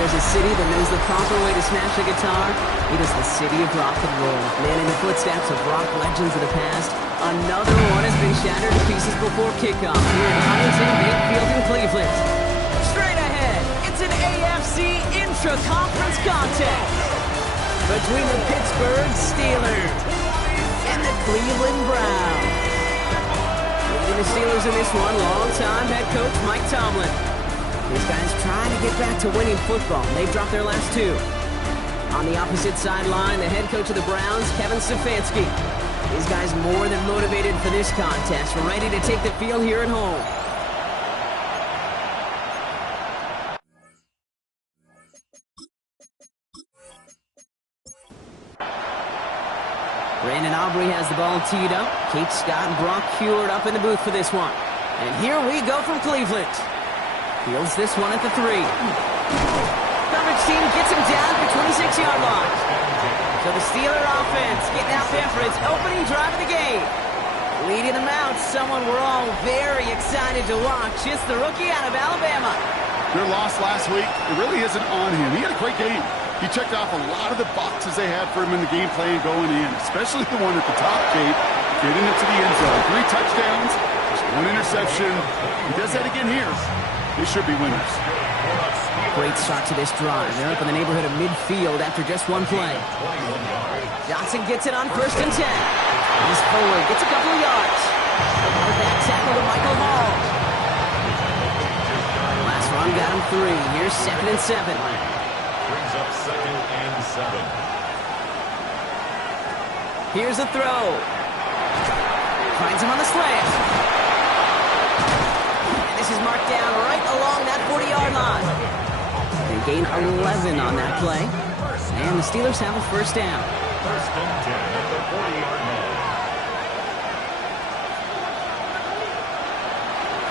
there's a city that knows the proper way to smash a guitar, it is the city of rock and roll. Man, in the footsteps of rock legends of the past, another one has been shattered to pieces before kickoff here at Huntington Bank Field in Cleveland. Straight ahead, it's an AFC intra-conference contest between the Pittsburgh Steelers and the Cleveland Browns. Leading the Steelers in this one, longtime head coach Mike Tomlin. These guys trying to get back to winning football. They've dropped their last two. On the opposite sideline, the head coach of the Browns, Kevin Stefanski. These guys more than motivated for this contest, ready to take the field here at home. Brandon Aubrey has the ball teed up. Kate Scott and Brock Heward up in the booth for this one. And here we go from Cleveland. Fields this one at the 3. Coverage team gets him down at the 26-yard line. So the Steeler offense getting out there for its opening drive of the game. Leading them out, someone we're all very excited to watch. It's the rookie out of Alabama. Their loss last week, it really isn't on him. He had a great game. He checked off a lot of the boxes they had for him in the game plan going in, especially the one at the top, Kate, getting into the end zone. 3 touchdowns, just 1 interception. He does that again here. They should be winners. Great start to this drive. They're up in the neighborhood of midfield after just 1 play. Johnson gets it on 1st and 10. He's forward, gets a couple of yards. Another back tackle to Michael Hall. Last run got him 3. Here's 2nd and 7. Brings up 2nd and 7. Here's a throw. Finds him on the slant. And this is marked down right along that 40-yard line. They gain 11 on that play. And the Steelers have a 1st down. 1st and 10 at the 40-yard line.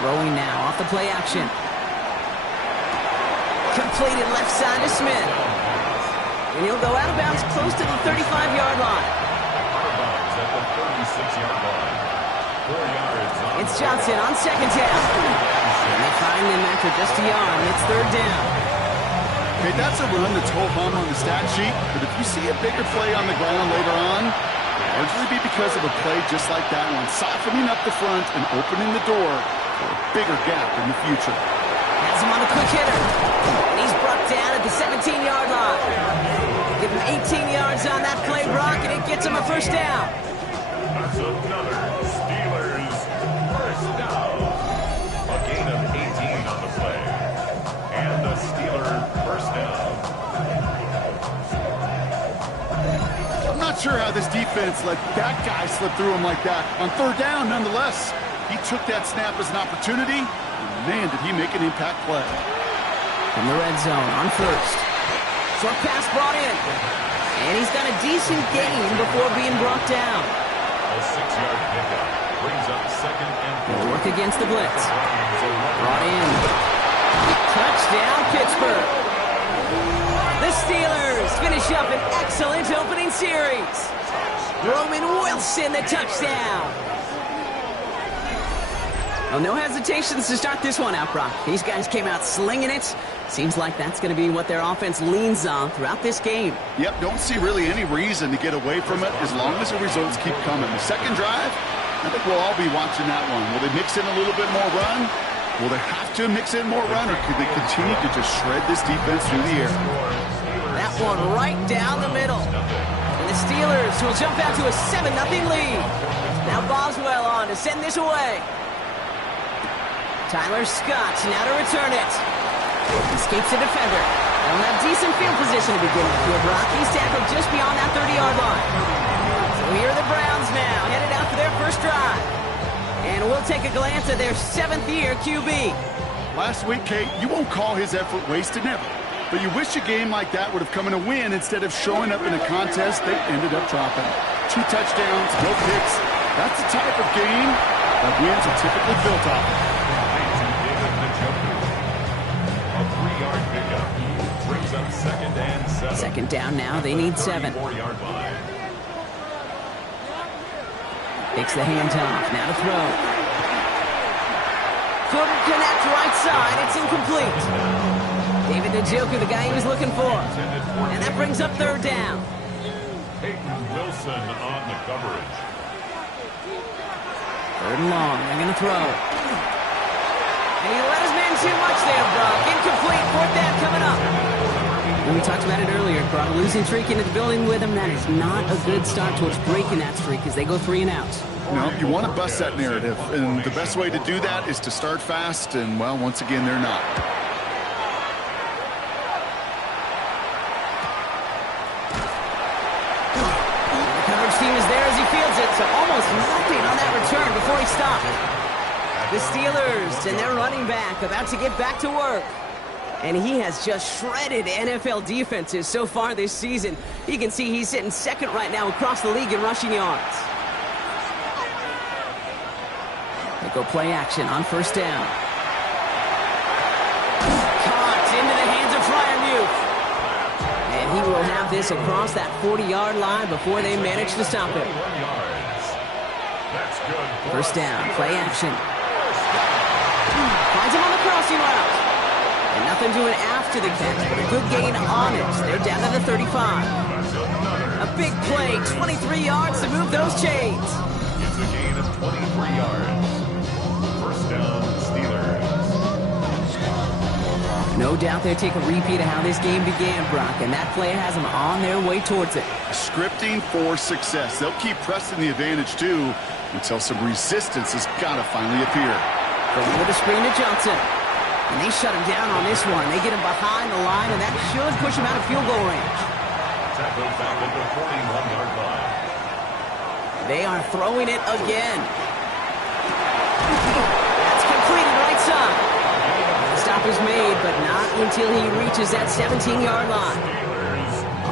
Throwing now off the play action. Completed left side to Smith. And he'll go out of bounds close to the 35-yard line. Out of bounds at the 36-yard line. 4 yards on. It's Johnson on 2nd down. And they find him after just a yard. And it's 3rd down. Okay, that's a run that's ho-hum on the stat sheet, but if you see a bigger play on the ground later on, it'll largely be because of a play just like that one, softening up the front and opening the door for a bigger gap in the future. Has him on the quick hitter. And he's brought down at the 17-yard line. Give him 18 yards on that play, Brock, and it gets him a 1st down. That's another Steelers 1st down. A gain of 18 on the play. And the Steeler 1st down. I'm not sure how this defense let that guy slip through him like that. On 3rd down, nonetheless, he took that snap as an opportunity. Man, did he make an impact play. From the red zone on 1st. Short pass brought in. And he's got a decent gain before being brought down. A 6-yard pickup brings up 2nd and 4. He'll work against the blitz. Brought in. Touchdown, Pittsburgh. The Steelers finish up an excellent opening series. Roman Wilson, the touchdown. Well, no hesitations to start this one out, Brock. These guys came out slinging it. Seems like that's going to be what their offense leans on throughout this game. Yep, don't see really any reason to get away from it as long as the results keep coming. The second drive, I think we'll all be watching that one. Will they mix in a little bit more run? Will they have to mix in more run, or could they continue to just shred this defense through the air? That one right down the middle. And the Steelers will jump out to a 7-0 lead. Now Boswell on to send this away. Tyler Scott now to return it. Escapes the defender. They'll have decent field position to begin with here, Brock. He's tackled just beyond that 30-yard line. So here are the Browns now, headed out for their 1st drive. And we'll take a glance at their 7th-year QB. Last week, Kate, you won't call his effort wasted, never. But you wish a game like that would have come in a win instead of showing up in a contest they ended up dropping. 2 touchdowns, no picks. That's the type of game that wins are typically built off. A 3-yard pickup brings up 2nd and 7. 2nd down now. They need 7. 4-yard line. Takes the handoff. Now to throw. Couldn't connect right side. It's incomplete. David Njoku, the guy he was looking for. And that brings up third down. Peyton Wilson on the coverage. Third and long. They're going to throw. And he let his man too much there, Brock. Incomplete. Fourth down coming up. And we talked about it earlier. Brought a losing streak into the building with him. That is not a good start towards breaking that streak as they go 3 and out. No, you want to bust that narrative. And the best way to do that is to start fast. And, well, once again, they're not. The coverage team is there as he fields it. So almost nothing on that return before he stopped. The Steelers and their running back about to get back to work. And he has just shredded NFL defenses so far this season. You can see he's sitting second right now across the league in rushing yards. They go play action on first down. Caught into the hands of Freiermuth. And he will have this across that 40-yard line before they manage to stop him. First down, play action. Finds him on the crossing route. And nothing doing after the catch, but a good gain on it. They're down to the 35. A big play, 23 yards to move those chains. It's a gain of 23 yards. First down, Steelers. No doubt they'll take a repeat of how this game began, Brock, and that play has them on their way towards it. Scripting for success. They'll keep pressing the advantage, too, until some resistance has got to finally appear. Going with a screen to Johnson. And they shut him down on this one. They get him behind the line, and that should push him out of field goal range. Tackle back at the 41-yard line. They are throwing it again. That's completed right side. The stop is made, but not until he reaches that 17-yard line.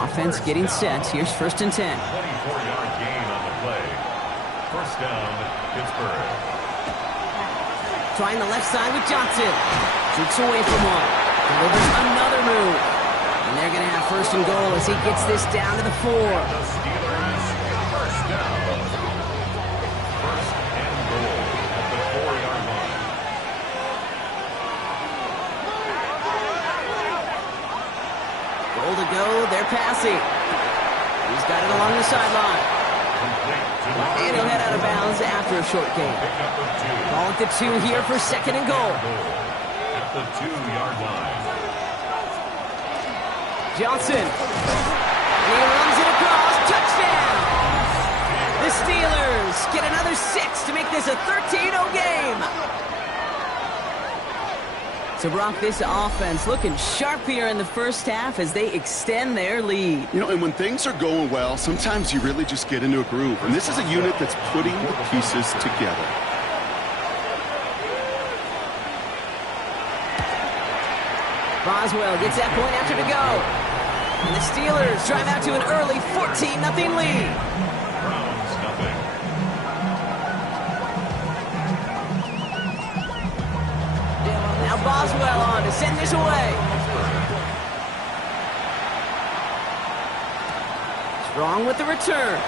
Offense getting set. Here's first and 10. 24-yard gain on the play. First down, Pittsburgh. Trying the left side with Johnson. Shoots away from one. Delivers another move. And they're going to have first and goal as he gets this down to the 4. The Steelers, first down. First and goal at the 4-yard line. Goal to go. They're passing. He's got it along the sideline. And he'll head out of bounds after a short gain. Ball at the 2 here for second and goal. At the 2-yard line. Johnson. He runs it across. Touchdown! The Steelers get another 6 to make this a 13-0 game. So, Brock, this offense looking sharp here in the first half as they extend their lead. You know, and when things are going well, sometimes you really just get into a groove. And this is a unit that's putting the pieces together. Boswell gets that point after to go. And the Steelers drive out to an early 14-0 lead. Browns, nothing. Now Boswell on to send this away. Strong with the return.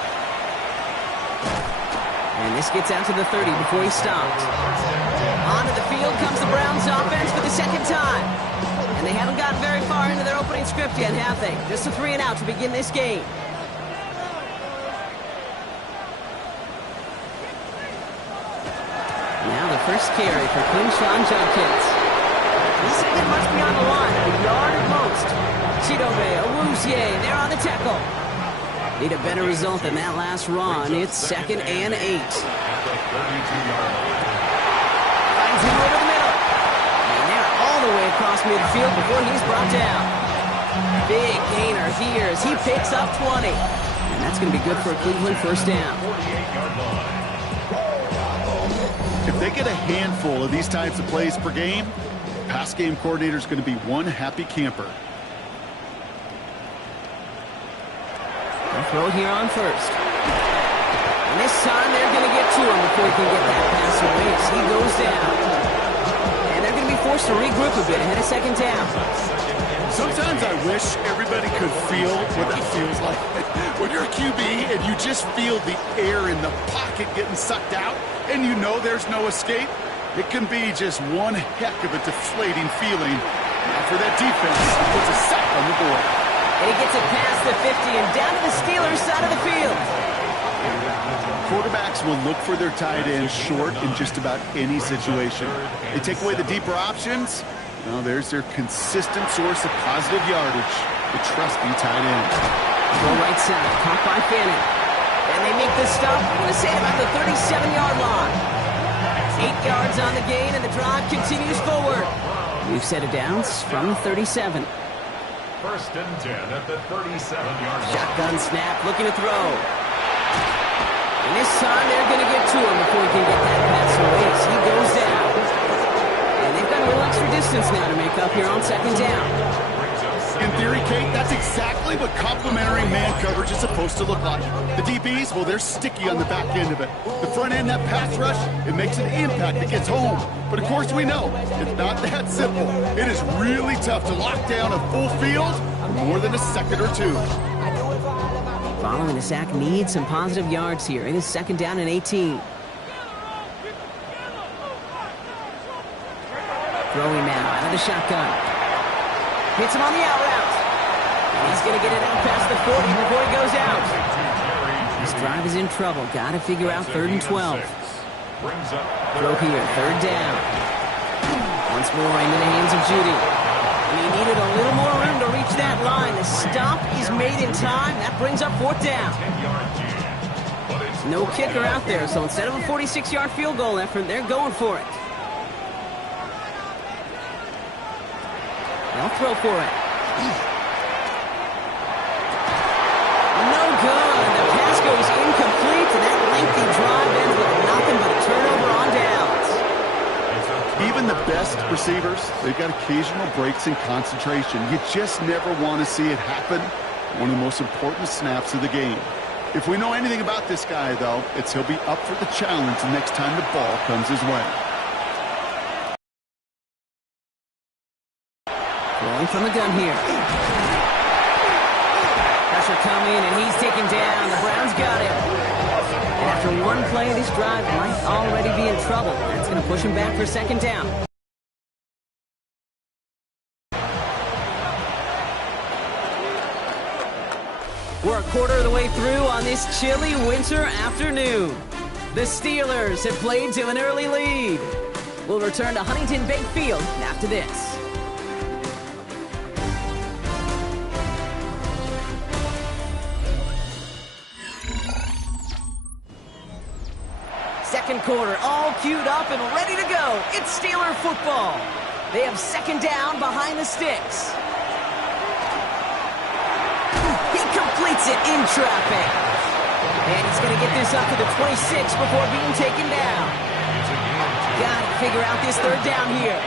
And this gets out to the 30 before he stops. Onto the field comes the Browns offense for the second time. And they haven't gotten very far into their opening script yet, have they? Just a 3 and out to begin this game. Now the first carry for Quinshawn Judkins. This isn't get much beyond the line, a yard at most. Chidobe, Awuzie, they're on the tackle. Need a better result than that last run. It's second and 8. At the 32-yard line. Finds him over the middle. And they're all the way across midfield before he's brought down. Big gainer here as he picks up 20. And that's going to be good for a Cleveland first down. 48-yard line. If they get a handful of these types of plays per game, pass game coordinator is going to be one happy camper. They'll throw it here on first. And this time they're going to get to him before he can get that pass away as he goes down. And they're going to be forced to regroup a bit ahead of second down. Sometimes I wish everybody could feel what that feels like. When you're a QB and you just feel the air in the pocket getting sucked out and you know there's no escape, it can be just one heck of a deflating feeling. That's for that defense. Puts a sack on the board. And he gets it past the 50 and down to the Steelers' side of the field. Quarterbacks will look for their tight end short in just about any situation. They take away the deeper options. Well, there's their consistent source of positive yardage, the trusty tight end. Go right side, caught by Fannin. And they make the stop, I'm going to say about the 37-yard line. 8 yards on the gain, and the drive continues forward. We've set it down from the 37. First and 10 at the 37-yard line. Shotgun snap, looking to throw. And this time they're going to get to him before he can get that pass away as he goes down. And they've got a little extra distance now to make up here on second down. In theory, Kate, that's exactly what complementary man coverage is supposed to look like. The DBs, well, they're sticky on the back end of it. The front end, that pass rush, it makes an impact. It gets home. But, of course, we know it's not that simple. It is really tough to lock down a full field for more than a second or two. Following the sack needs some positive yards here. It is second down and 18. Throwing now out of the shotgun. Hits him on the out route. And he's going to get it out past the 40 before he goes out. This drive is in trouble. Got to figure out 3rd and 12. Throw here, 3rd down. Once more into the hands of Judy. And he needed a little more room to reach that line. The stop is made in time. That brings up 4th down. No kicker out there, so instead of a 46-yard field goal effort, they're going for it. They'll throw for it. No good. The pass goes incomplete, and that lengthy drive ends with nothing but a turnover on downs. Even the best receivers, they've got occasional breaks in concentration. You just never want to see it happen. One of the most important snaps of the game. If we know anything about this guy, though, it's he'll be up for the challenge the next time the ball comes his way. Rolling from the gun here. Pressure coming, and he's taken down. The Browns got him. And after one play, this drive might already be in trouble. That's going to push him back for 2nd down. We're a quarter of the way through on this chilly winter afternoon. The Steelers have played to an early lead. We'll return to Huntington Bank Field after this. Second quarter, all queued up and ready to go. It's Steeler football. They have 2nd down behind the sticks. He completes it in traffic. And he's going to get this up to the 26 before being taken down. Got to figure out this 3rd down here.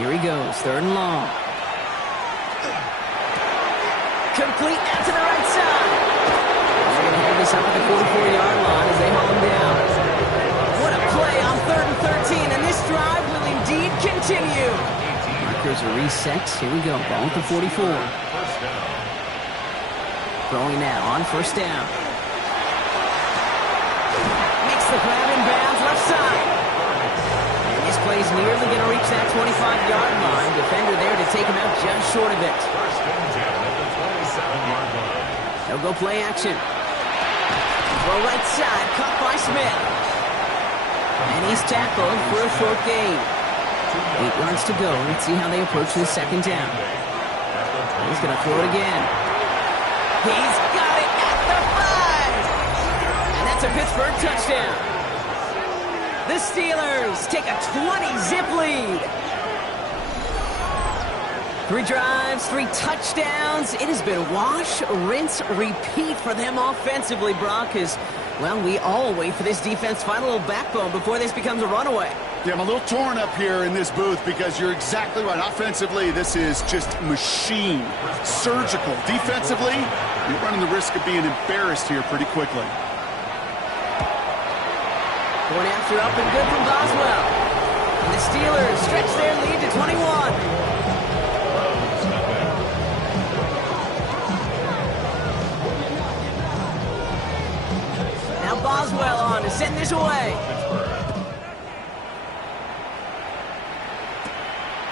Here he goes, 3rd and long. Complete out to the right side. They're going to have this up at the 44-yard line as they haul him down. What a play on 3rd and 13, and this drive will indeed continue. Markers are reset. Here we go, ball at the 44. Throwing now on 1st down. Makes the grab in bounds, left side. And this play's nearly going to reach that 25-yard line. Defender there to take him out just short of it. They'll go play action. Throw right side, caught by Smith. And he's tackled for a short gain. 8 yards to go. Let's see how they approach this 2nd down. He's going to throw it again. He's got it at the 5. And that's a Pittsburgh touchdown. The Steelers take a 20-zip lead. 3 drives, 3 touchdowns. It has been wash, rinse, repeat for them offensively, Brock, as, well, we all wait for this defense to find a little backbone before this becomes a runaway. Yeah, I'm a little torn up here in this booth because you're exactly right. Offensively, this is just machine. Surgical. Defensively, you're running the risk of being embarrassed here pretty quickly. Going after up and good from Boswell. And the Steelers stretch their lead to 21. Boswell on to send this away.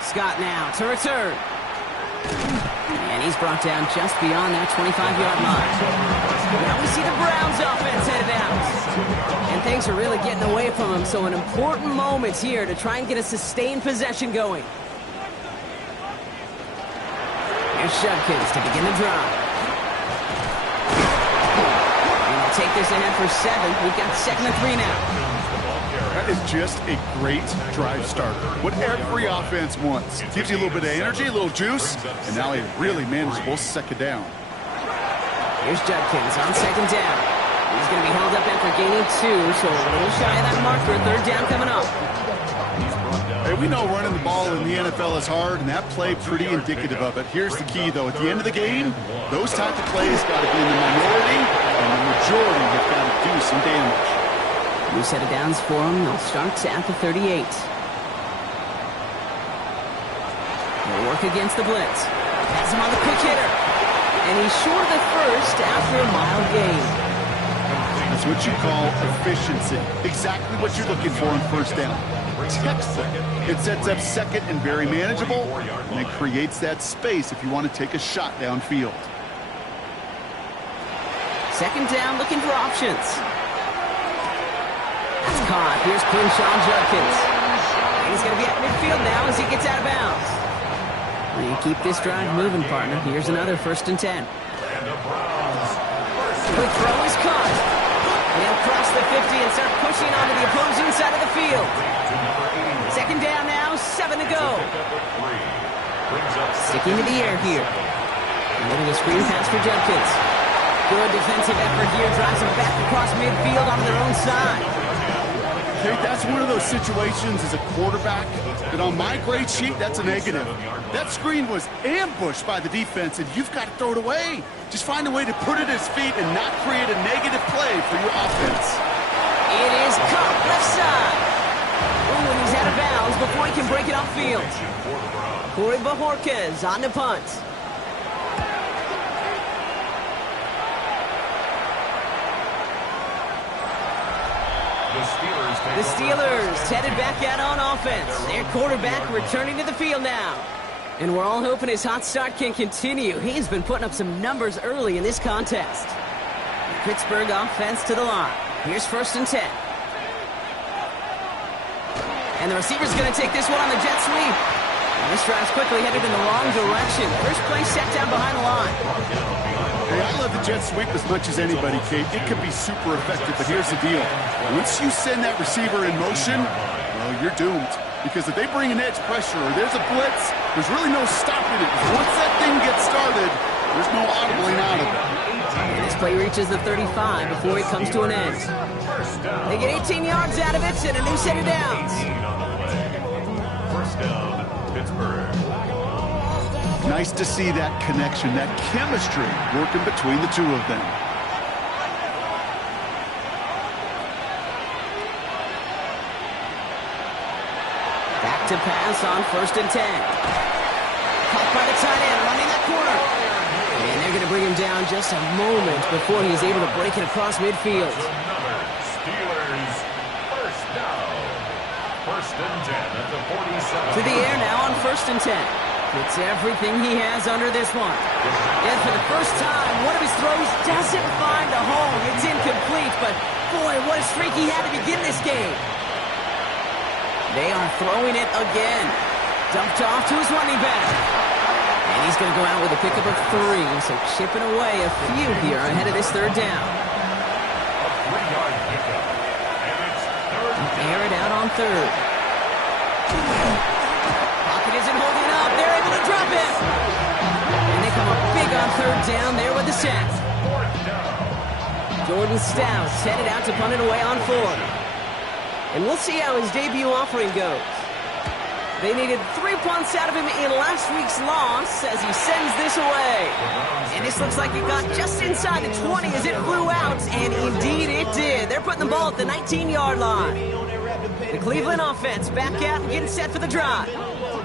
Scott now to return. And he's brought down just beyond that 25-yard line. Now we see the Browns offense headed out. And things are really getting away from him, so an important moment here to try and get a sustained possession going. Here's Judkins to begin the drive. And they'll take this ahead for 7. We've got 2nd and 3 now. That is just a great drive starter. What every offense wants. Gives you a little bit of energy, a little juice, and now a really manageable 2nd down. Here's Judkins on 2nd down. He's going to be held up after gaining 2, so a little shy of that mark for a 3rd down coming up. Hey, we know running the ball in the NFL is hard, and that play pretty indicative of it. Here's the key, though. At the end of the game, those type of plays got to be in the minority, and the majority have got to do some damage. New set of downs for him. They'll start at the 38. They'll work against the blitz. Has him on the quick hitter. And he's short of the first after a mile gain. That's what you call efficiency. Exactly what you're looking for on 1st down. Textbook. It sets up 2nd and very manageable, and it creates that space if you want to take a shot downfield. 2nd down, looking for options. That's caught. Here's Quinshawn Judkins. And he's going to be at midfield now as he gets out of bounds. And keep this drive moving, partner. Here's another 1st and 10. Quick throw is caught. And he'll cross the 50 and start pushing onto the opposing side of the field. 2nd down now, 7 to go. Sticking to the air here. A little screen pass for Judkins. Good defensive effort here. Drives him back across midfield on their own side. Okay, that's one of those situations as a quarterback that on my grade sheet, that's a negative. That screen was ambushed by the defense, and you've got to throw it away. Just find a way to put it at his feet and not create a negative play for your offense. It is caught left side. Ooh, and he's out of bounds before he can break it upfield. Corey Bajorquez on the punt. The Steelers headed back out on offense. Their quarterback returning to the field now. And we're all hoping his hot start can continue. He's been putting up some numbers early in this contest. Pittsburgh offense to the line. Here's 1st and 10. And the receiver's going to take this one on the jet sweep. And this drive's quickly headed in the wrong direction. First play set down behind the line. Hey, I love the jet sweep as much as anybody, Kate. It can be super effective, but here's the deal. Once you send that receiver in motion, well, you're doomed. Because if they bring an edge pressure or there's a blitz, there's really no stopping it. Once that thing gets started, there's no audibling out of it. And this play reaches the 35 before it comes to an end. They get 18 yards out of it and a new set of downs. 1st down, Pittsburgh. Nice to see that connection, that chemistry working between the two of them. Back to pass on 1st and 10. Caught by the tight end, running that corner. And they're going to bring him down just a moment before he's able to break it across midfield. Steelers, 1st down. 1st and 10 at the 47. To the air now on 1st and 10. Gets everything he has under this one. And for the first time, one of his throws doesn't find a home. It's incomplete, but boy, what a streak he had to begin this game. They are throwing it again. Dumped off to his running back. And he's going to go out with a pickup of 3, so chipping away a few here ahead of this 3rd down. A 3-yard pickup. And it's 3rd down. Air it out on 3rd. Pocket isn't holding up. They're able to drop it. And they come up big on 3rd down there with the sack. 4th down. Jordan Stout's headed out to punt it away on 4th. And we'll see how his debut offering goes. They needed 3 punts out of him in last week's loss as he sends this away. And this looks like it got just inside the 20 as it flew out, and indeed it did. They're putting the ball at the 19-yard line. The Cleveland offense back out and getting set for the drive.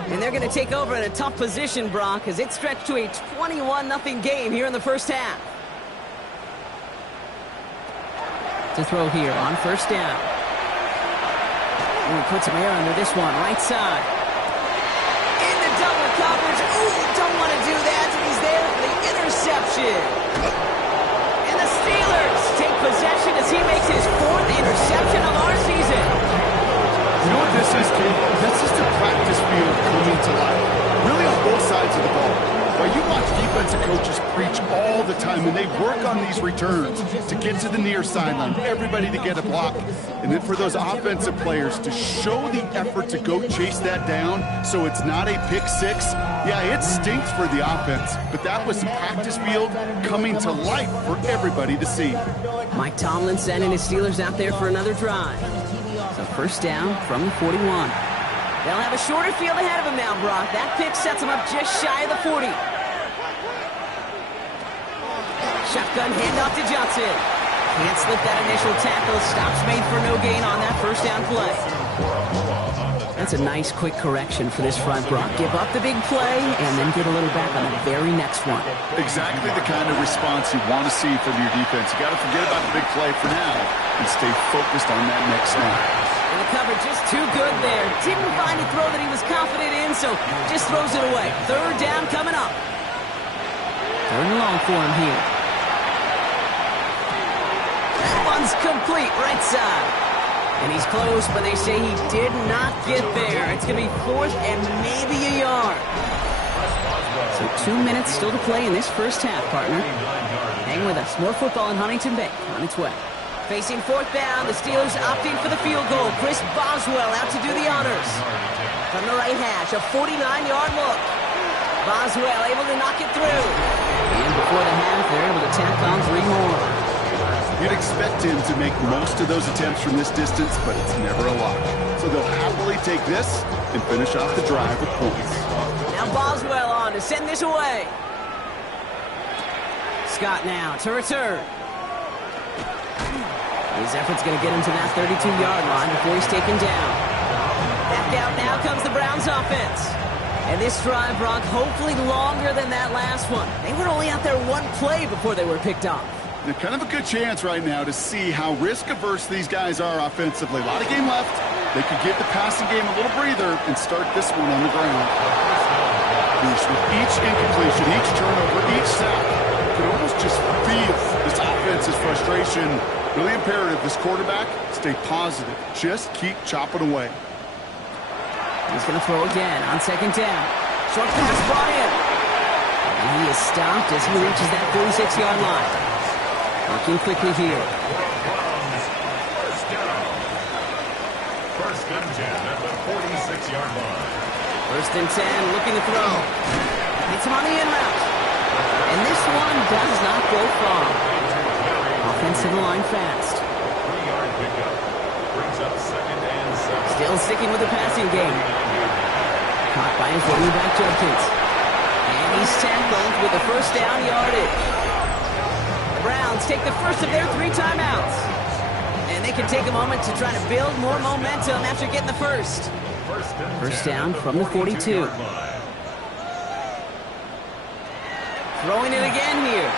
And they're going to take over in a tough position, Brock, as it stretched to a 21-0 game here in the first half. To throw here on 1st down. And he puts some air under this one, right side. coverage. Ooh, don't want to do that. And he's there for the interception. And the Steelers take possession as he makes his 4th interception of our season. You know what this is, Kate? That's just a practice field coming to life. Really on both sides of the ball. While you watch defensive coaches preach all the time, and they work on these returns to get to the near sideline, everybody to get a block, and then for those offensive players to show the effort to go chase that down so it's not a pick six. Yeah, it stinks for the offense, but that was the practice field coming to life for everybody to see. Mike Tomlin sending his Steelers out there for another drive. So first down from the 41. They'll have a shorter field ahead of him now, Brock. That pick sets him up just shy of the 40. Shotgun handoff to Johnson. Can't slip that initial tackle. Stops made for no gain on that first down play. That's a nice quick correction for this front, Brock. Give up the big play and then get a little back on the very next one. Exactly the kind of response you want to see from your defense. You got to forget about the big play for now and stay focused on that next snap. And the cover just too good there. Didn't find a throw that he was confident in, so just throws it away. Third down coming up. Third and long for him here. That one's complete, right side. And he's close, but they say he did not get there. It's going to be 4th and maybe a yard. So 2 minutes still to play in this first half, partner. Hang with us. More football in Huntington Bank on its way. Facing 4th down, the Steelers opting for the field goal. Chris Boswell out to do the honors. From the right hash, a 49-yard look. Boswell able to knock it through. And before the half, they're able to tack on 3 more. You'd expect him to make most of those attempts from this distance, but it's never a lot. So they'll happily take this and finish off the drive with points. Now Boswell on to send this away. Scott now to return. His effort's going to get him to that 32-yard line before he's taken down. Back out now comes the Browns offense. And this drive, Brock, hopefully longer than that last one. They were only out there 1 play before they were picked off. They're kind of a good chance right now to see how risk-averse these guys are offensively. A lot of game left. They could give the passing game a little breather and start this one on the ground. With each incompletion, each turnover, each sack, you can almost just feel this offense's frustration. Really imperative, this quarterback, stay positive. Just keep chopping away. He's going to throw again on second down. Short pass brought in. And he is stopped as he reaches that 46-yard line. Working quickly here. First and 10 at the 46-yard line. First and 10, looking to throw. Hits him on the in route. And this one does not go far. Offensive line fast. 3-yard pickup. Brings up 2nd and 7. Still sticking with the passing game. Caught by his running back Judkins. And he's tackled with the first down yardage. Browns take the first of their 3 timeouts. And they can take a moment to try to build more momentum after getting the first. First down from the 42. Throwing it again here.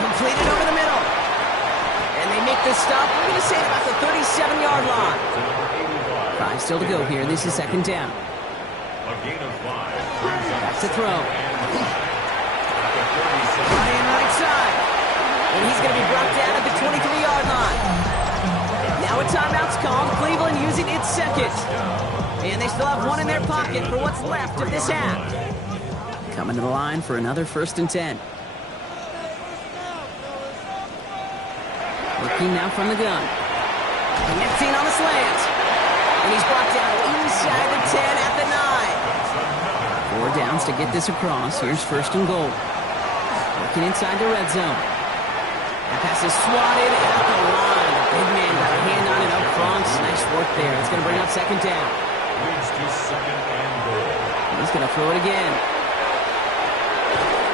Completed over the middle. And they make the stop, we're going to say about the 37-yard line. 5 still to go here. This is second down. A gain of 5. Back to throw. Ryan right side. And he's going to be brought down at the 23-yard line. Now a timeout's called. Cleveland using its second. And they still have 1 in their pocket for what's left of this half. Coming to the line for another first and 10. Working now from the gun. Connecting on the slant. And he's brought down inside the 10 at the 9. 4 downs to get this across. Here's first and goal. Working inside the red zone. That pass is swatted at the line. Big man got a hand on it up front. Nice work there. It's going to bring up second down. Leads to 2nd and goal. He's going to throw it again.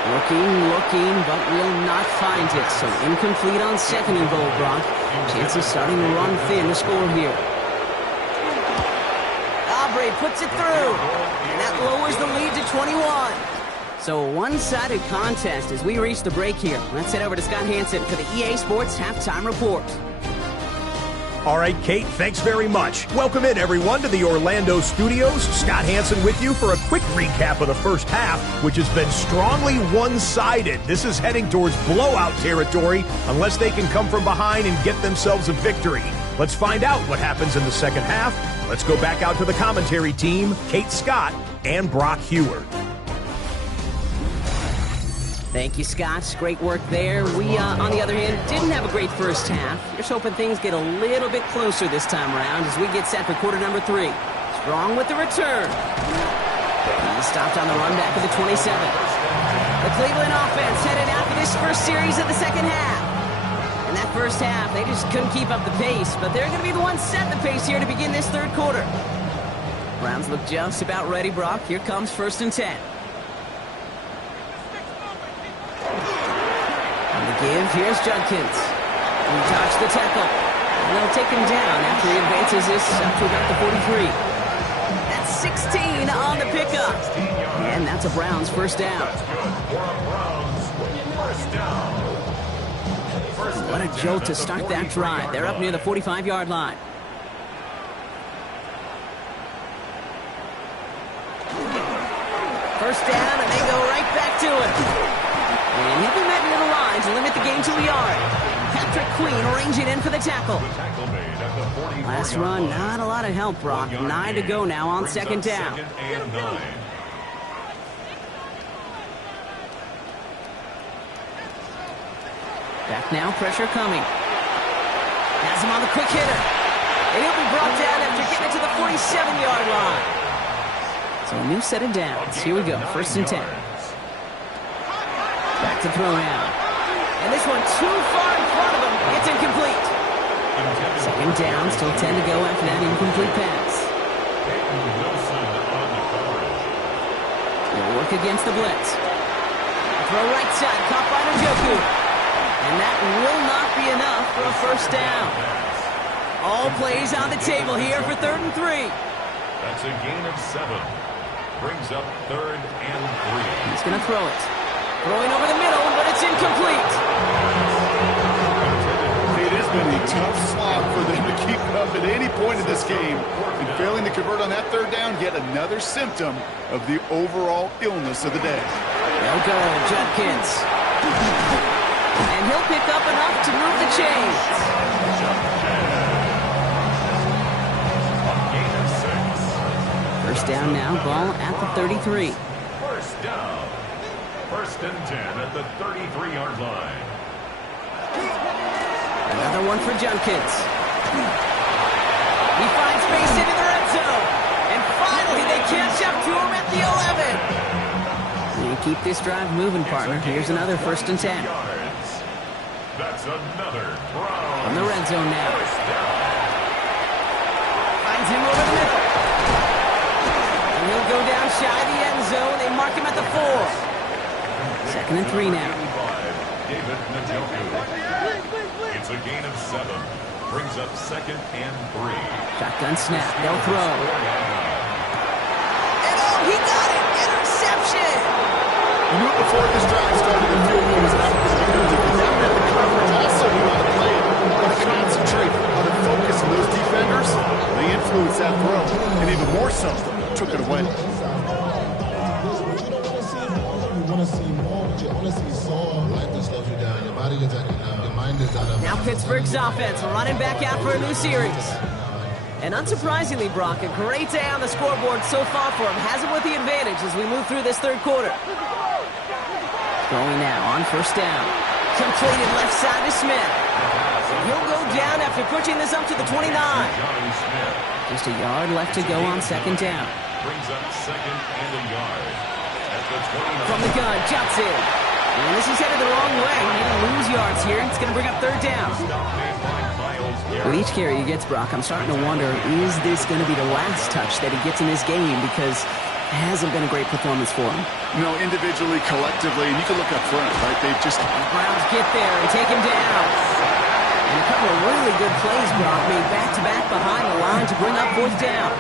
Looking, but will not find it. So incomplete on second and goal, Brock. Chances starting to run thin to score here. Aubrey puts it through. And that lowers the lead to 21. So a one-sided contest as we reach the break here. Let's head over to Scott Hansen for the EA Sports Halftime Report. All right, Kate, thanks very much. Welcome in, everyone, to the Orlando studios. Scott Hansen with you for a quick recap of the first half, which has been strongly one-sided. This is heading towards blowout territory unless they can come from behind and get themselves a victory. Let's find out what happens in the second half. Let's go back out to the commentary team, Kate Scott and Brock Heward. Thank you, Scott. Great work there. We, on the other hand, didn't have a great first half. Just hoping things get a little bit closer this time around as we get set for quarter number 3. Strong with the return. He stopped on the run back of the 27. The Cleveland offense headed out for this first series of the second half. In that first half, they just couldn't keep up the pace, but they're going to be the ones setting the pace here to begin this third quarter. Browns look just about ready, Brock. Here comes 1st and 10. Give, here's Judkins. He dodged the tackle. And they'll take him down after he advances this up to about the 43. That's 16 on the pickup. And that's a Browns first down. What a jolt to start that drive. They're up near the 45-yard line. First down, and they go right back to it. And he'll be met near the line to limit the gain to a yard. Patrick Queen ranging in for the tackle. Last run, not a lot of help, Brock. 9 to go now on second down. Back now, pressure coming. Has him on the quick hitter. And he'll be brought down after getting to the 47-yard line. So a new set of downs. Here we go, 1st and 10. Back to throw now. And this one too far in front of him. It's incomplete. Second down, still 10 to go after that incomplete pass. They'll work against the blitz. Throw right side, caught by Njoku. And that will not be enough for a first down. All plays on the table here for 3rd and 3. That's a gain of 7. Brings up 3rd and 3. He's going to throw it. Throwing over the middle, but it's incomplete. It has been a tough slog for them to keep up at any point in this game. And failing to convert on that 3rd down, yet another symptom of the overall illness of the day. They'll go, Judkins. And he'll pick up enough to move the chains. First down now, ball at the 33. First down. 1st and 10 at the 33-yard line. Another one for Judkins. He finds space into the red zone. And finally they catch up to him at the 11. You keep this drive moving, partner. Here's another 1st and 10. That's another Brown. From the red zone now. Finds him over the middle. And he'll go down shy of the end zone. They mark him at the 4. 2nd and 3 now. David Njoku. It's a gain of 7. Brings up 2nd and 3. Shotgun snap. They'll throw. And oh, he got it! Interception! You knew it before this drive started. The field goal was out of the because that meant the coverage also knew how to play it, how to concentrate, how to focus on those defenders. They influenced that throw, and even more so, took it away. Now Pittsburgh's offense running back out for a new series. And unsurprisingly, Brock, a great day on the scoreboard so far for him. Has him with the advantage as we move through this third quarter. Going now on 1st down. Completed left side to Smith. He'll go down after pushing this up to the 29. Just a yard left to go on 2nd down. Brings up 2nd and a yard. At the 29. From the gun, Johnson. And this is headed the wrong way. He'll lose yards here. It's going to bring up 3rd down. With each carry he gets, Brock, I'm starting to wonder, is this going to be the last touch that he gets in this game? Because it hasn't been a great performance for him. You know, individually, collectively, and you can look up front, right? They've just... The Browns get there and take him down. And a couple of really good plays, Brock, made back-to-back behind the line to bring up 4th down.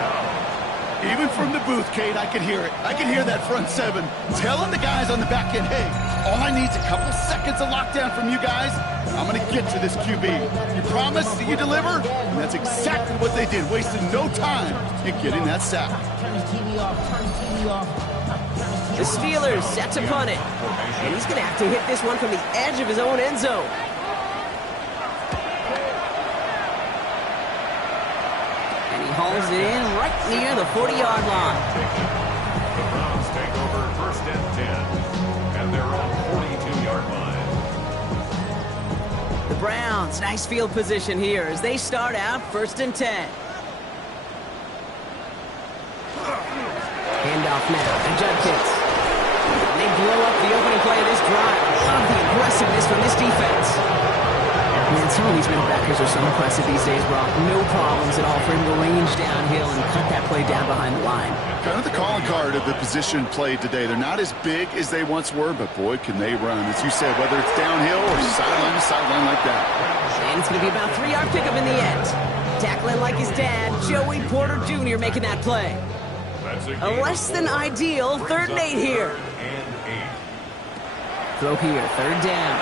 Even from the booth, Kate, I could hear it. I could hear that front seven telling the guys on the back end, hey, all I need is a couple seconds of lockdown from you guys. I'm going to get to this QB. You promise that you deliver? And that's exactly what they did, wasting no time in getting that sack. The Steelers set to punt it. And he's going to have to hit this one from the edge of his own end zone. And he hauls it in right near the 40-yard line. The Browns take over 1st and 10. And they're on 42-yard line. The Browns, nice field position here as they start out 1st and 10. Handoff now to Judkins. And they blow up the opening play of this drive. Love the aggressiveness from this defense. Man, some of these middle backers are so impressive these days, Brock. No problems at all for him to range downhill and cut that play down behind the line. Kind of the calling card of the position played today. They're not as big as they once were, but boy, can they run. As you said, whether it's downhill or sideline to sideline like that. And it's going to be about a 3-yard pickup in the end. Tackling like his dad, Joey Porter Jr. making that play. A less than ideal 3rd and 8 here. Throw here, 3rd down.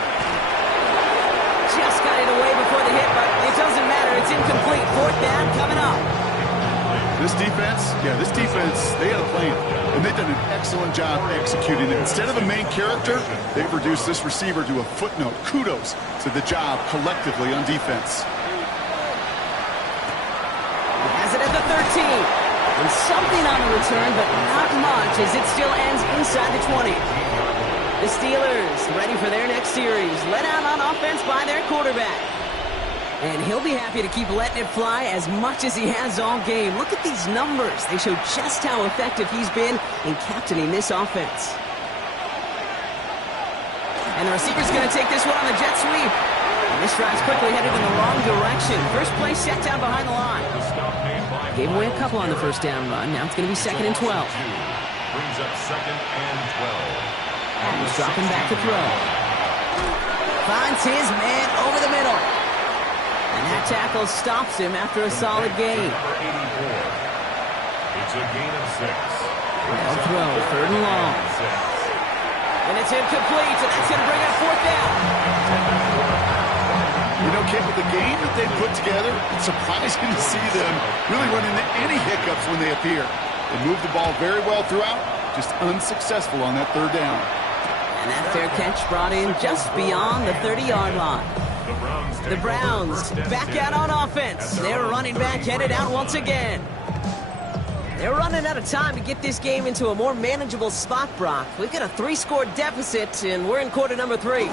Just got it away before the hit, but it doesn't matter. It's incomplete. 4th down coming up. This defense, they had a plan, and they've done an excellent job executing it. Instead of a main character, they've reduced this receiver to a footnote. Kudos to the job collectively on defense. Has it at the 13. And something on the return, but not much, as it still ends inside the 20. The Steelers ready for their next series. Let out on offense by their quarterback. And he'll be happy to keep letting it fly as much as he has all game. Look at these numbers. They show just how effective he's been in captaining this offense. And the receiver's going to take this one on the jet sweep. And this drive's quickly headed in the wrong direction. First play set down behind the line. Gave away a couple on the 1st down run. Now it's going to be 2nd and 12. Brings up 2nd and 12. He's dropping back to throw. Finds his man over the middle. And that tackle stops him after a solid gain. It's a gain of 6. They'll throw, 3rd and long. And it's incomplete, and that's going to bring up 4th down. You know, Kate, with the game that they've put together, it's surprising to see them really run into any hiccups when they appear. They move the ball very well throughout, just unsuccessful on that 3rd down. And that fair catch brought in just beyond the 30-yard line. The Browns back out on offense. Their running back headed out once again. They're running out of time to get this game into a more manageable spot, Brock. We've got a 3-score deficit, and we're in quarter number 3.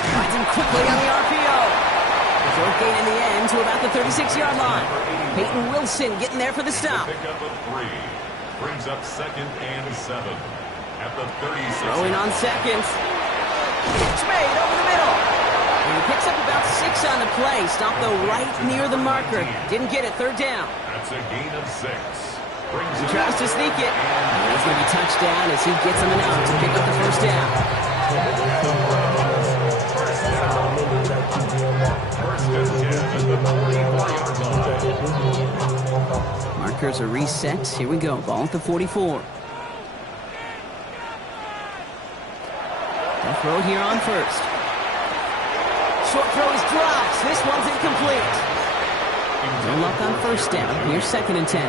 Finds him quickly on the RPO. Short gain in the end to about the 36-yard line. Peyton Wilson getting there for the stop. Pickup of 3. Brings up 2nd and 7. At the 36. Throwing on seconds. Catch made over the middle. And he picks up about 6 on the play. Stopped though right near the marker. Didn't get it. 3rd down. That's a gain of 6. He tries to sneak it. And he's going to be touchdown as he gets him an out to pick up the 1st down. Markers are reset. Here we go. Ball at the 44. They'll throw here on 1st. Short throw is dropped. This one's incomplete. No luck on 1st down. Here's 2nd and 10.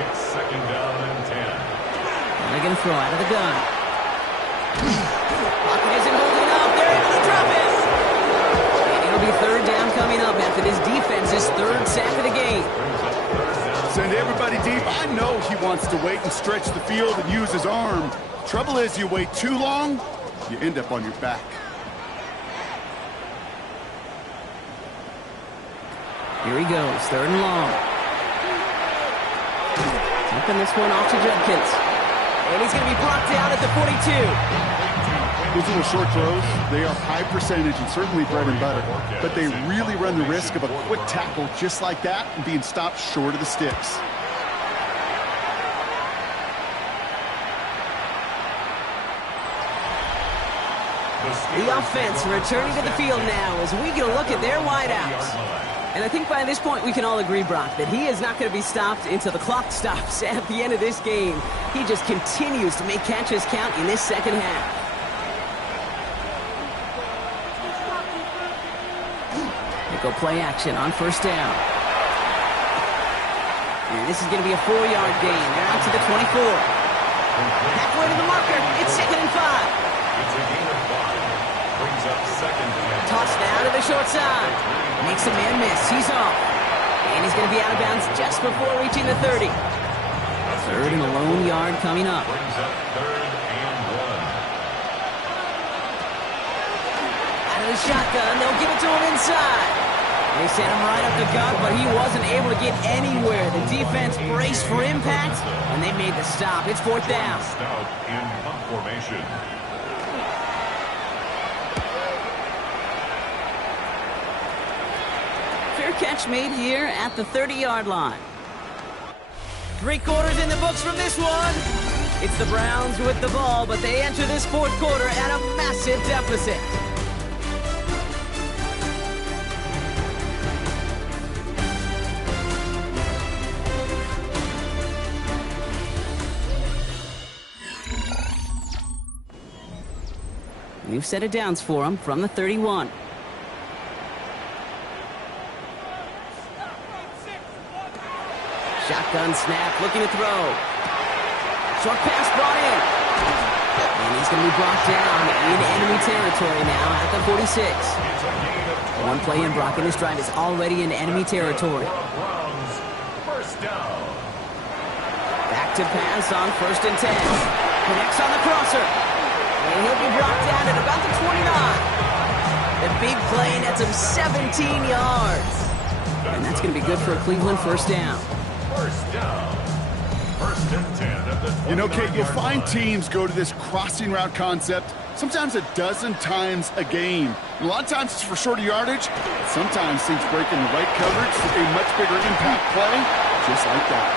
It's 2nd down and 10. And they're going to throw out of the gun. Pocket isn't holding up. They're able to drop it. And it'll be 3rd down coming up after this defense's 3rd sack of the game. Send everybody deep. I know he wants to wait and stretch the field and use his arm. Trouble is, you wait too long, you end up on your back. Here he goes, 3rd and long. Taking this one off to Judkins. And he's going to be blocked out at the 42. Those little short throws, they are high percentage and certainly bread and butter. But they really run the risk of a quick tackle just like that and being stopped short of the sticks. The offense returning to the field now as we get a look at their wideouts. And I think by this point we can all agree, Brock, that he is not going to be stopped until the clock stops at the end of this game. He just continues to make catches count in this second half. They go play action on first down. And this is going to be a 4-yard gain. They're out to the 24. Halfway to the marker. It's 2nd and 5. It's a gain of 5. Brings up 2nd and 10. Tossed down to the short side. Makes a man miss. He's off. And he's going to be out of bounds just before reaching the 30. 3rd and a lone yard coming up. Brings up 3rd and 1. Out of the shotgun. They'll give it to him inside. They sent him right up the gut, but he wasn't able to get anywhere. The defense braced for impact, and they made the stop. It's 4th down. Stout in punt formation. Fair catch made here at the 30-yard line. 3 quarters in the books from this one. It's the Browns with the ball, but they enter this 4th quarter at a massive deficit. New set of downs for him from the 31. Shotgun snap, looking to throw. Short pass brought in. And he's going to be brought down in enemy territory now at the 46. One play in, Brock, and this drive is already in enemy territory. First down. Back to pass on 1st and 10. Connects on the crosser. And he'll be brought down at about the 29. The big play nets him 17 yards. And that's going to be good for a Cleveland 1st down. First down. 1st and 10 at the 29. You know, Kate, you'll find teams go to this crossing route concept sometimes a dozen times a game. And a lot of times it's for shorter yardage. Sometimes things break in the right coverage for a much bigger impact play, just like that.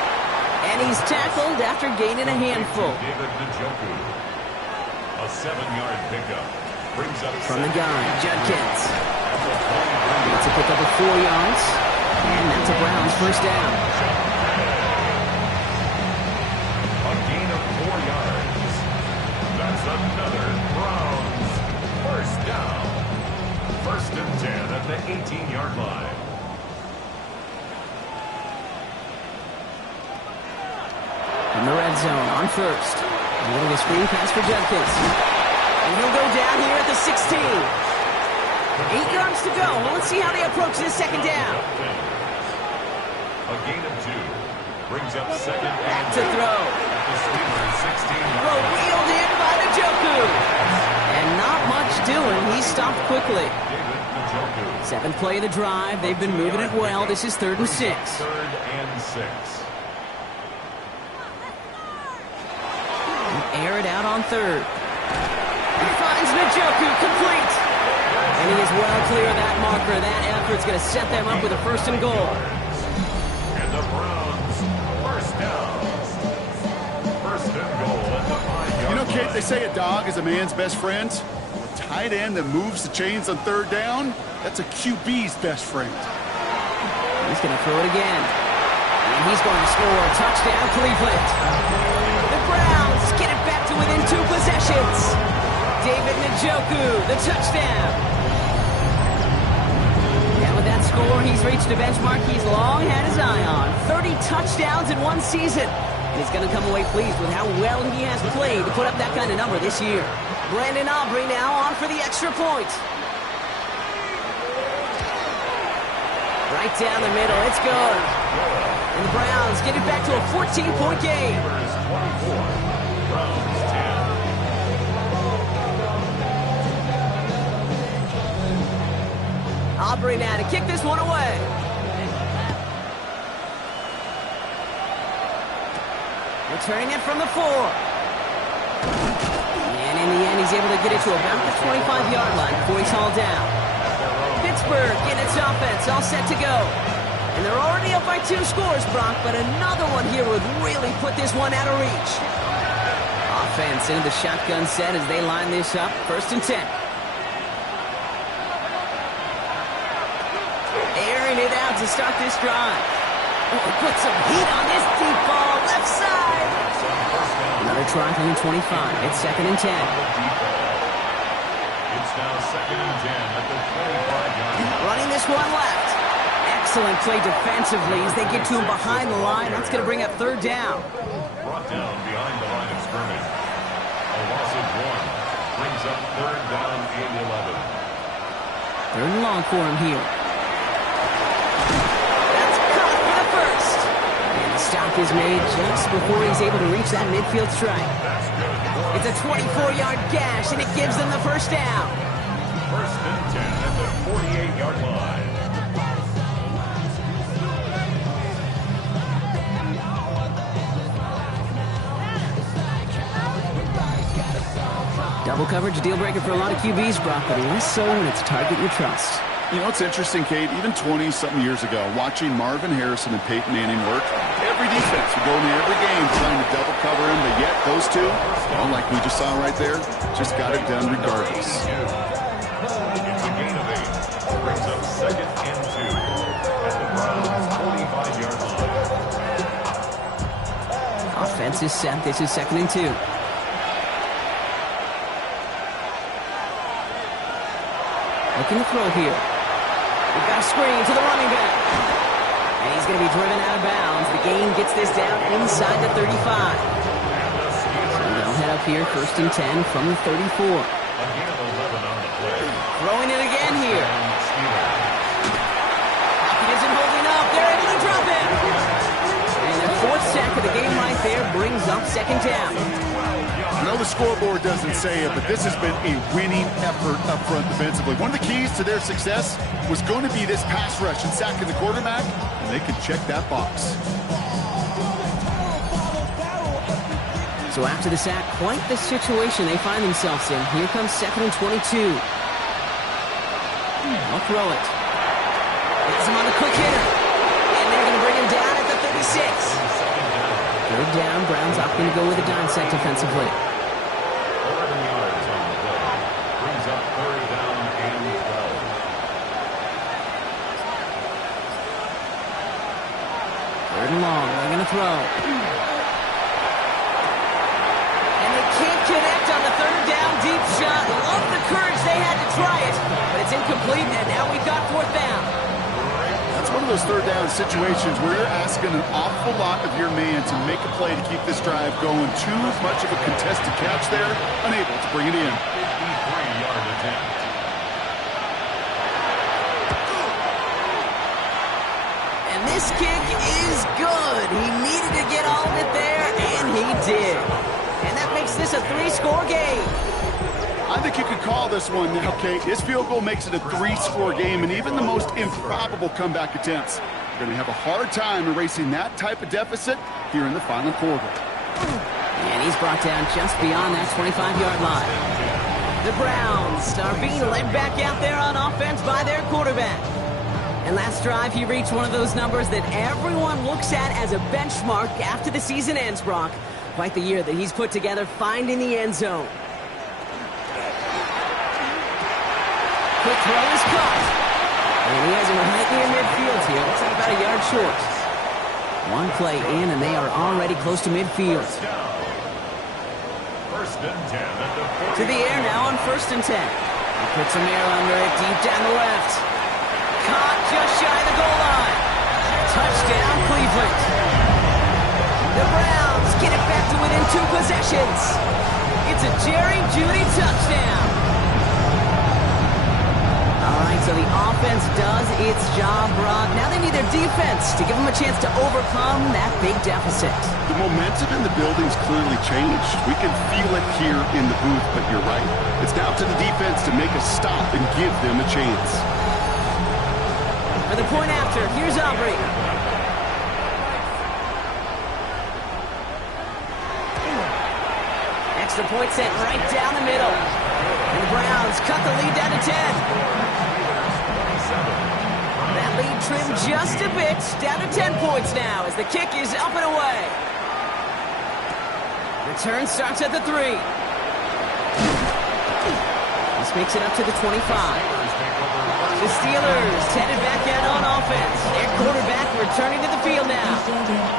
And he's tackled after gaining a handful. David Njoku. A 7-yard pickup. Brings up From the gun, Judkins. It's a pickup of 4 yards. And that's a Browns 1st down. A gain of 4 yards. That's another Browns 1st down. 1st and 10 at the 18-yard line. In the red zone on 1st. A little of a screen pass for Judkins. And he'll go down here at the 16. 8 yards to go. Well, let's see how they approach this 2nd down. A gain of 2. Brings up 2nd and To throw. at the Steelers 16-yard Throw line. wheeled in by Njoku. And not much doing. He stopped quickly. David Njoku. 7th play of the drive. They've been moving it well. This is 3rd and 6. 3rd and 6. Air it out on 3rd. He finds Njoku complete. And he is well clear of that marker. That effort's going to set them up with a 1st and goal. And the Browns 1st down. 1st and goal at the 5-yard You know, Kate, line. they say a dog is a man's best friend. A tight end that moves the chains on 3rd down, that's a QB's best friend. He's going to throw it again. And he's going to score. Touchdown, Cleveland. The Browns get it back to within 2 possessions. David Njoku, the touchdown. And with that score, he's reached a benchmark he's long had his eye on. 30 touchdowns in one season. And he's going to come away pleased with how well he has played to put up that kind of number this year. Brandon Aubrey now on for the extra point. Right down the middle, it's good. And the Browns get it back to a 14-point game. Steelers 24. Browns 10. Aubrey now to kick this one away. Returning it from the 4. And in the end, he's able to get it to about the 25-yard line before he's hauled down. Pittsburgh getting its offense all set to go. And they're already up by 2 scores, Brock, but another one here would really put this one out of reach. Offense into the shotgun set as they line this up. 1st and 10. Airing laid out to start this drive. Oh, put some heat on this deep ball, left side. Another try from the 25. It's 2nd and 10. It's now 2nd and 10 at the 25-yard line. Running this one left. Excellent play defensively as they get to him behind the line. That's going to bring up 3rd down. Brought down behind the line of scrimmage. A loss of 1 brings up 3rd down and 11. 3rd and long for him here. That's caught for the first. And the stop is made just before he's able to reach that midfield strike. It's a 24-yard gash, and it gives them the 1st down. 1st and 10 at the 48-yard line. Double coverage, deal breaker for a lot of QBs, Brock, but less so when it's a target you trust. You know, it's interesting, Kate, even 20-something years ago, watching Marvin Harrison and Peyton Manning work, every defense would go into every game trying to double cover him, but yet those two, well, like we just saw right there, just got it done regardless. It's a gain of 8. Brings up 2nd and 2 at the Browns' 45-yard line. Offense is set. This is 2nd and 2. Looking to throw here. We've got a screen to the running back. And he's going to be driven out of bounds. The gain gets this down inside the 35. So they'll head up here, 1st and 10 from the 34. A gain of 11 on the play. Throwing it again here. He isn't holding up. They're able to drop him. And their 4th sack of the game right there brings up 2nd down. I know the scoreboard doesn't say it, but this has been a winning effort up front defensively. One of the keys to their success was going to be this pass rush and sacking the quarterback, and they can check that box. So after the sack, quite the situation they find themselves in. Here comes 2nd and 22. I'll throw it. Gets him on the quick hitter. And they're going to bring him down at the 36. 3rd down, Browns opting to go with a dime set defensively. 11 yards on the play. Brings up 3rd down and 12. 3rd and long, they're going to throw. And they can't connect on the 3rd down deep shot. Love the courage they had to try it, but it's incomplete, and now we've got 4th down. That's one of those 3rd down situations where you're asking an awful lot of your man to make a play to keep this drive going. Too much of a contested catch there, unable to bring it in. 53-yard attempt. And this kick is good. He needed to get all of it there, and he did. And that makes this a 3-score game. I think you could call this one now, Kate. His field goal makes it a 3-score game, and even the most improbable comeback attempts are going to have a hard time erasing that type of deficit here in the final quarter. And he's brought down just beyond that 25-yard line. The Browns are being led back out there on offense by their quarterback. And last drive, he reached one of those numbers that everyone looks at as a benchmark after the season ends, Brock. Quite the year that he's put together finding the end zone. Quick throw is caught. And he has him right near midfield here. Looks like about a yard short. One play in, and they are already close to midfield. 1st and 10 at the 40. To the air now on 1st and 10. He puts some air under it deep down the left. Caught just shy of the goal line. Touchdown, Cleveland. The Browns get it back to within 2 possessions. It's a Jerry Jeudy touchdown. All right, so the offense does its job, Brock. Now they need their defense to give them a chance to overcome that big deficit. The momentum in the building's clearly changed. We can feel it here in the booth, but you're right. It's now up to the defense to make a stop and give them a chance. For the point after, here's Aubrey. Extra point set right down the middle. And the Browns cut the lead down to 10. That lead trimmed just a bit, down to 10 points now as the kick is up and away. Return starts at the 3. This makes it up to the 25. The Steelers headed back out on offense. Their quarterback returning to the field now.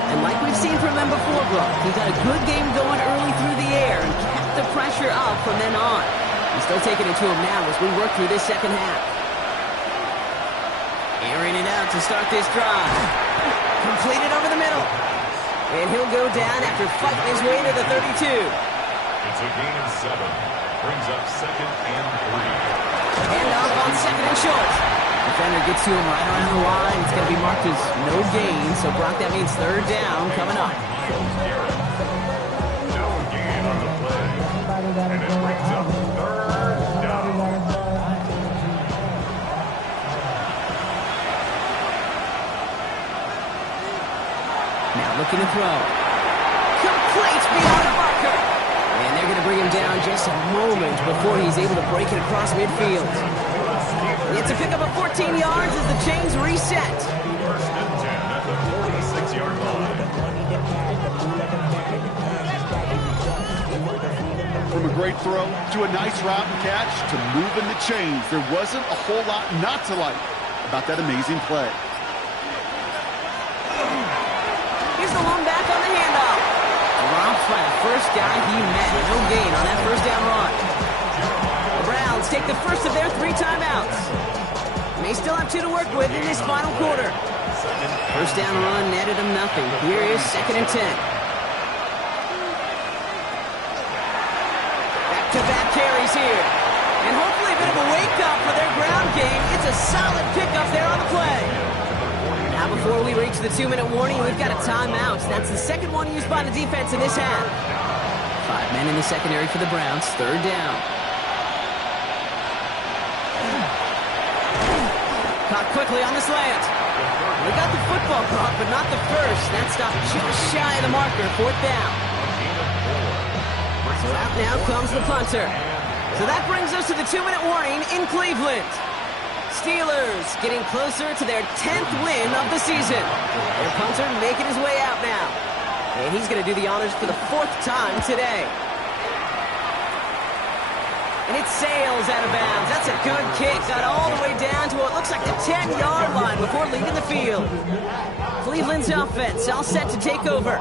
And like we've seen from them before, Brock, he got a good game going early through the air and kept the pressure up from then on. He's still taking it to him now as we work through this second half. Airing it out to start this drive. Completed over the middle. And he'll go down after fighting his way to the 32. It's a gain of 7. Brings up 2nd and 3. And off on 2nd and short. Defender gets to him right around the line. It's going to be marked as no gain. So, Brock, that means 3rd down coming up. No gain on the play. And it brings up 3rd down. Now looking to throw. Complete beyond the marker. And they're going to bring him down just a moment before he's able to break it across midfield. It's a pickup of 14 yards as the chains reset. 1st and 10 at the 46-yard line. From a great throw to a nice route and catch to moving the chains, there wasn't a whole lot not to like about that amazing play. Here's the one back on the handoff. Dropped by the first guy he met. No gain on that 1st down run. The Browns take the first of their 3 timeouts. They still have 2 to work with in this final quarter. 1st down run netted them nothing. Here is 2nd and 10. Back-to-back carries here. And hopefully a bit of a wake-up for their ground game. It's a solid pickup there on the play. Now before we reach the 2-minute warning, we've got a timeout. That's the 2nd one used by the defense in this half. 5 men in the secondary for the Browns. 3rd down. Caught quickly on the slant. They got the football caught, but not the first. That stopped just shy of the marker. 4th down. So out now comes the punter. So that brings us to the 2-minute warning in Cleveland. Steelers getting closer to their 10th win of the season. Their punter making his way out now. And he's going to do the honors for the 4th time today. And it sails out of bounds. That's a good kick. Got all the way down to what looks like the 10-yard line before leaving the field. Cleveland's offense all set to take over.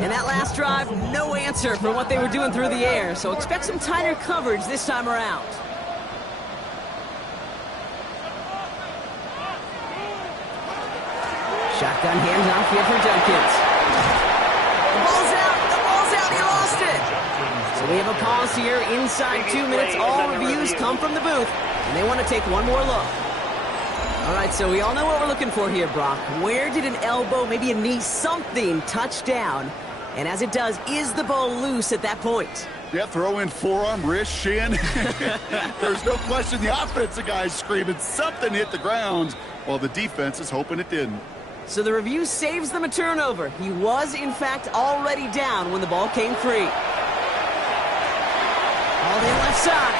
And that last drive, no answer for what they were doing through the air. So expect some tighter coverage this time around. Shotgun handoff here for Jenkins. The ball's out. The ball's out. He lost it. So we have a pause here inside 2 minutes. All reviews come from the booth, and they want to take one more look. All right, so we all know what we're looking for here, Brock. Where did an elbow, maybe a knee, something touch down? And as it does, is the ball loose at that point? Yeah, throw in forearm, wrist, shin. There's no question the offensive guy's screaming something hit the ground while the defense is hoping it didn't. So the review saves them a turnover. He was, in fact, already down when the ball came free. All in left side.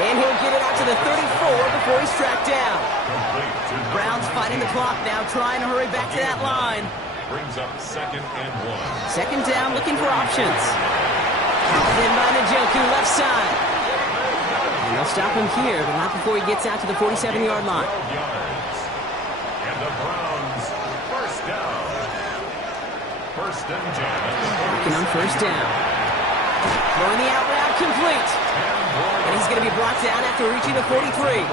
And he'll get it out to the 34 before he's tracked down. Browns fighting the clock now, trying to hurry back to that line. Brings up 2nd and 1. 2nd down, looking for options. Called in by Njoku, left side. And they'll stop him here, but not before he gets out to the 47-yard line. 12 yards. And the Browns, 1st down. 1st and 10. Working on 1st down. Throwing the out route complete. And he's going to be brought down after reaching the 43.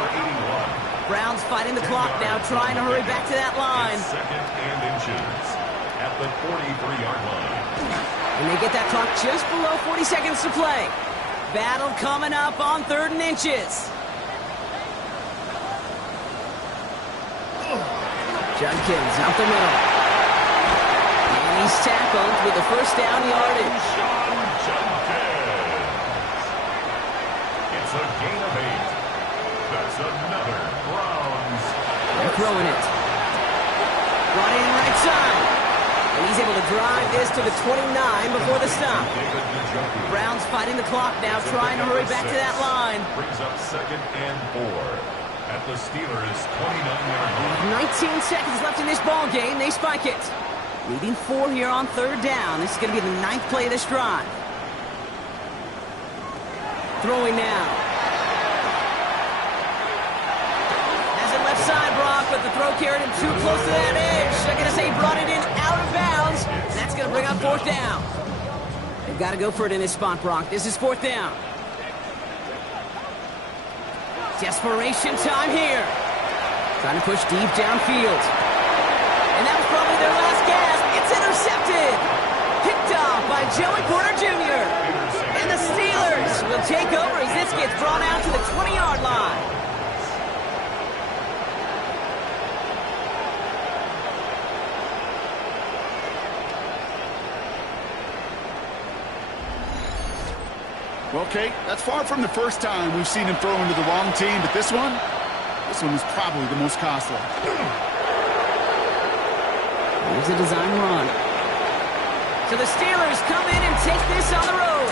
Browns fighting the clock now, trying to hurry back to that line. 2nd and inches at the 43-yard line. And they get that clock just below 40 seconds to play. Battle coming up on 3rd and inches. Jenkins out the middle. And he's tackled with the 1st down yardage. It's a gain of 8. That's another Browns. They're throwing it. Brought in right side. And he's able to drive this to the 29 before the stop. Browns fighting the clock now, trying to hurry back to that line. Brings up 2nd and 4 at the Steelers' 29-yard line. 19 seconds left in this ball game. They spike it. Leading 4 here on 3rd down. This is going to be the 9th play of this drive. Throwing now. Has it left side, Brock, but the throw carried him too close to that edge. I'm going to say he brought it in out of bounds. That's going to bring up fourth down. They've got to go for it in this spot, Brock. This is fourth down. Desperation time here. Trying to push deep downfield. And that was probably their last gasp. It's intercepted. Picked off by Joey Porter Jr. And the Steelers will take over as this gets brought out to the 20-yard line. Well, Kate, that's far from the first time we've seen him throw into the wrong team, but this one was probably the most costly. Here's a design run. So the Steelers come in and take this on the road.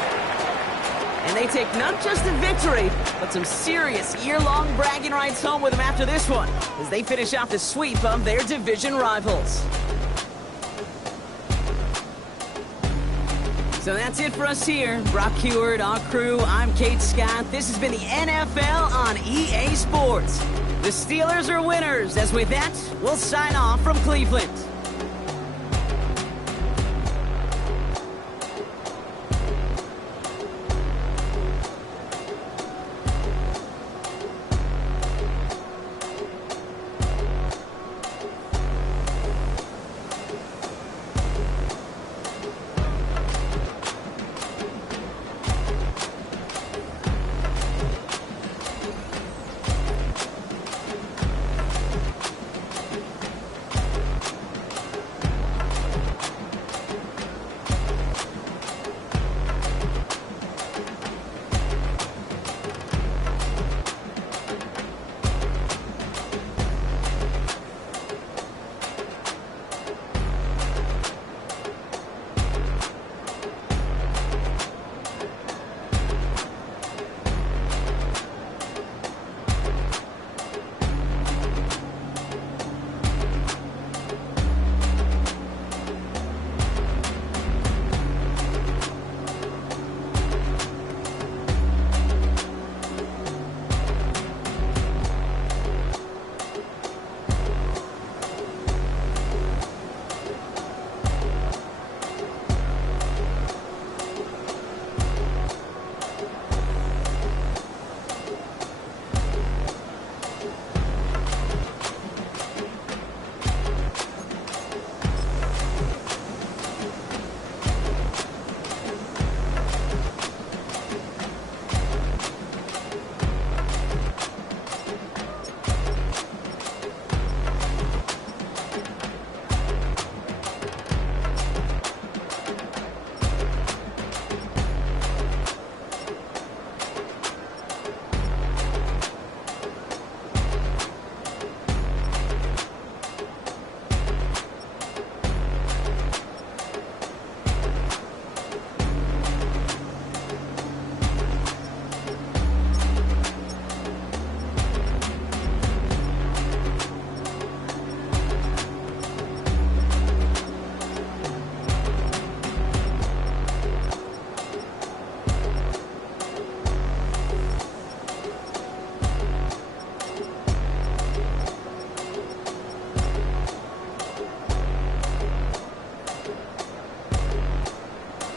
And they take not just a victory, but some serious year-long bragging rights home with them after this one, as they finish off the sweep of their division rivals. So that's it for us here. Brock Heward, our crew, I'm Kate Scott. This has been the NFL on EA Sports. The Steelers are winners, as with that, we'll sign off from Cleveland.